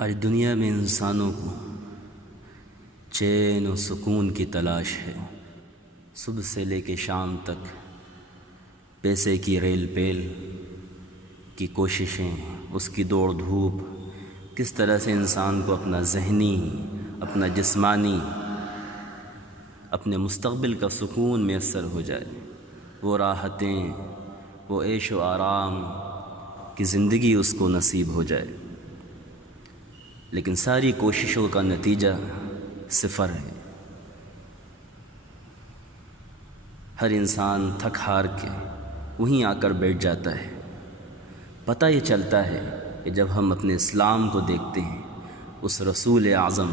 آج دنیا میں انسانوں کو چین و سکون کی تلاش ہے۔ صبح سے لے کے شام تک پیسے کی ریل پیل کی کوششیں، اس کی دوڑ دھوپ، کس طرح سے انسان کو اپنا ذہنی، اپنا جسمانی، اپنے مستقبل کا سکون میسر ہو جائے، وہ راحتیں، وہ عیش و آرام کی زندگی اس کو نصیب ہو جائے، لیکن ساری کوششوں کا نتیجہ صفر ہے۔ ہر انسان تھک ہار کے وہیں آ کر بیٹھ جاتا ہے۔ پتہ یہ چلتا ہے کہ جب ہم اپنے اسلام کو دیکھتے ہیں، اس رسول اعظم،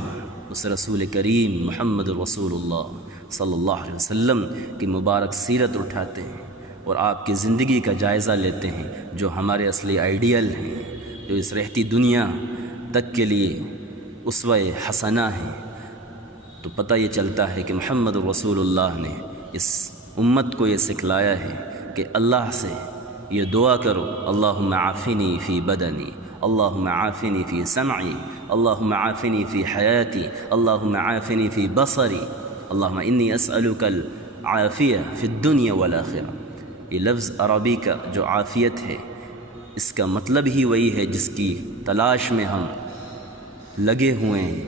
اس رسول کریم محمد رسول اللہ صلی اللہ علیہ وسلم کی مبارک سیرت اٹھاتے ہیں اور آپ کی زندگی کا جائزہ لیتے ہیں، جو ہمارے اصلی آئیڈیل ہیں، جو اس رہتی دنیا تک کے لیے اسوہ حسنہ ہیں، تو پتہ یہ چلتا ہے کہ محمد رسول اللہ نے اس امت کو یہ سکھلایا ہے کہ اللہ سے یہ دعا کرو، اللہم عافنی فی بدنی، اللہم عافنی فی سمعی، اللہم عافنی فی حیاتی، اللہم عافنی فی بصری، اللہم انی اسألک العافیہ فی الدنیا والآخرہ۔ یہ لفظ عربی کا جو عافیت ہے، اس کا مطلب ہی وہی ہے جس کی تلاش میں ہم لگے ہوئے ہیں،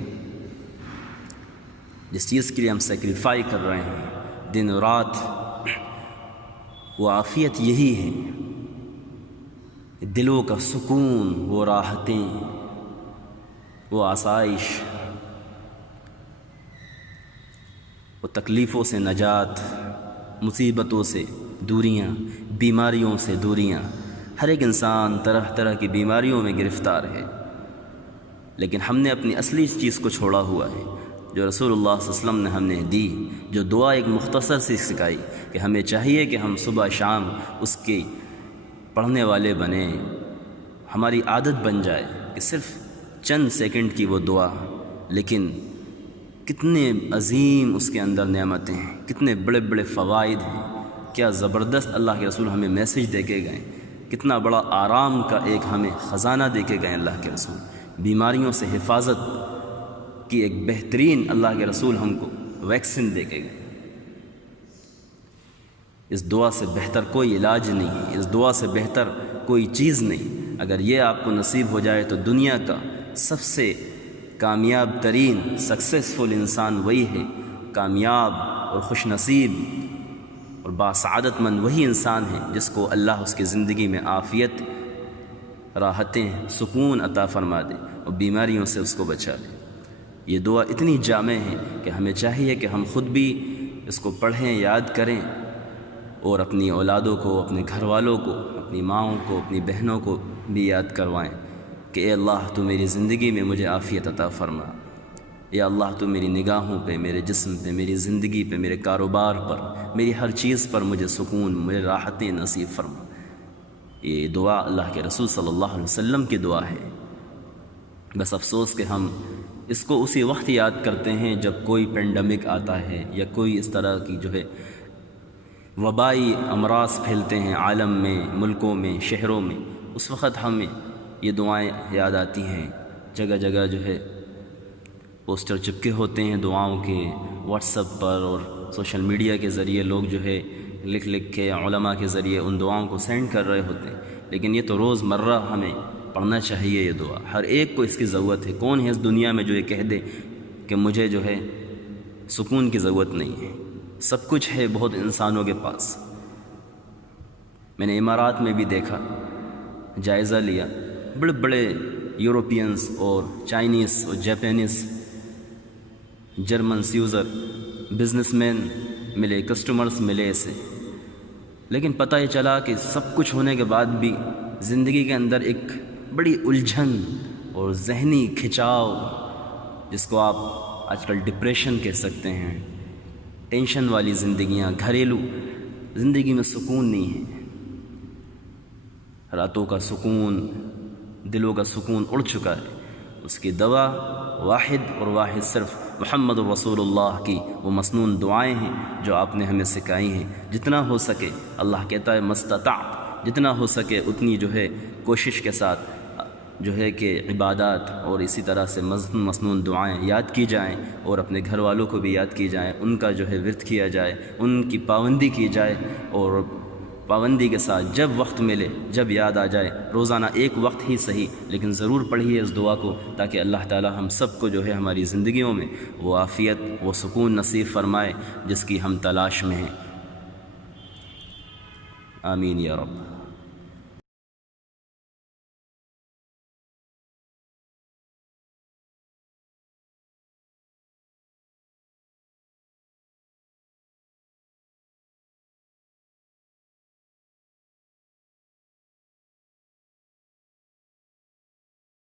جس چیز کے لیے ہم سیکریفائی کر رہے ہیں دن و رات، وہ عافیت یہی ہے۔ دلوں کا سکون، وہ راحتیں، وہ آسائش، وہ تکلیفوں سے نجات، مصیبتوں سے دوریاں، بیماریوں سے دوریاں۔ ہر ایک انسان طرح طرح کی بیماریوں میں گرفتار ہے، لیکن ہم نے اپنی اصلی چیز کو چھوڑا ہوا ہے، جو رسول اللہ صلی اللہ علیہ وسلم نے ہم نے دی، جو دعا ایک مختصر سی سکھائی کہ ہمیں چاہیے کہ ہم صبح شام اس کی پڑھنے والے بنیں، ہماری عادت بن جائے کہ صرف چند سیکنڈ کی وہ دعا، لیکن کتنے عظیم اس کے اندر نعمتیں ہیں، کتنے بڑے بڑے فوائد ہیں، کیا زبردست اللہ کے رسول ہمیں میسج دے کے گئے، کتنا بڑا آرام کا ایک ہمیں خزانہ دے کے گئے اللہ کے رسول، بیماریوں سے حفاظت کی ایک بہترین اللہ کے رسول ہم کو ویکسین دے کے گئے۔ اس دعا سے بہتر کوئی علاج نہیں ہے، اس دعا سے بہتر کوئی چیز نہیں۔ اگر یہ آپ کو نصیب ہو جائے تو دنیا کا سب سے کامیاب ترین سکسیسفل انسان وہی ہے، کامیاب اور خوش نصیب اور باسعادت مند وہی انسان ہے جس کو اللہ اس کی زندگی میں عافیت، راحتیں، سکون عطا فرما دے اور بیماریوں سے اس کو بچا لے۔ یہ دعا اتنی جامع ہے کہ ہمیں چاہیے کہ ہم خود بھی اس کو پڑھیں، یاد کریں اور اپنی اولادوں کو، اپنے گھر والوں کو، اپنی ماؤں کو، اپنی بہنوں کو بھی یاد کروائیں کہ اے اللہ تو میری زندگی میں مجھے عافیت عطا فرما، یا اللہ تو میری نگاہوں پہ، میرے جسم پہ، میری زندگی پہ، میرے کاروبار پر، میری ہر چیز پر مجھے سکون، مجھے راحتیں نصیب فرما۔ یہ دعا اللہ کے رسول صلی اللہ علیہ وسلم کی دعا ہے۔ بس افسوس کہ ہم اس کو اسی وقت یاد کرتے ہیں جب کوئی پینڈمک آتا ہے یا کوئی اس طرح کی جو ہے وبائی امراض پھیلتے ہیں عالم میں، ملکوں میں، شہروں میں، اس وقت ہمیں یہ دعائیں یاد آتی ہیں۔ جگہ جگہ جو ہے پوسٹر چپکے ہوتے ہیں دعاؤں کے، واٹس ایپ پر اور سوشل میڈیا کے ذریعے لوگ جو ہے لکھ لکھ کے علماء کے ذریعے ان دعاؤں کو سینڈ کر رہے ہوتے ہیں، لیکن یہ تو روز مرہ ہمیں پڑھنا چاہیے۔ یہ دعا ہر ایک کو اس کی ضرورت ہے۔ کون ہے اس دنیا میں جو یہ کہہ دے کہ مجھے جو ہے سکون کی ضرورت نہیں ہے؟ سب کچھ ہے بہت انسانوں کے پاس۔ میں نے امارات میں بھی دیکھا، جائزہ لیا، بڑے بڑے یورپینس اور چائنیز اور Japanese, German user, business man ملے، کسٹمرز ملے ایسے، لیکن پتہ یہ چلا کہ سب کچھ ہونے کے بعد بھی زندگی کے اندر ایک بڑی الجھن اور ذہنی کھچاؤ، جس کو آپ آج کل ڈپریشن کہہ سکتے ہیں، ٹینشن والی زندگیاں، گھریلو زندگی میں سکون نہیں ہے، راتوں کا سکون، دلوں کا سکون اڑ چکا ہے۔ اس کی دوا واحد اور واحد صرف محمد رسول اللہ کی وہ مسنون دعائیں ہیں جو آپ نے ہمیں سکھائی ہیں۔ جتنا ہو سکے، اللہ کہتا ہے مستطاعت، جتنا ہو سکے اتنی جو ہے کوشش کے ساتھ جو ہے کہ عبادات اور اسی طرح سے مسنون دعائیں یاد کی جائیں، اور اپنے گھر والوں کو بھی یاد کی جائیں، ان کا جو ہے ورد کیا جائے، ان کی پابندی کی جائے، اور پابندی کے ساتھ جب وقت ملے، جب یاد آ جائے، روزانہ ایک وقت ہی صحیح لیکن ضرور پڑھیے اس دعا کو، تاکہ اللہ تعالی ہم سب کو جو ہے ہماری زندگیوں میں وہ عافیت، وہ سکون نصیب فرمائے جس کی ہم تلاش میں ہیں۔ آمین یا رب۔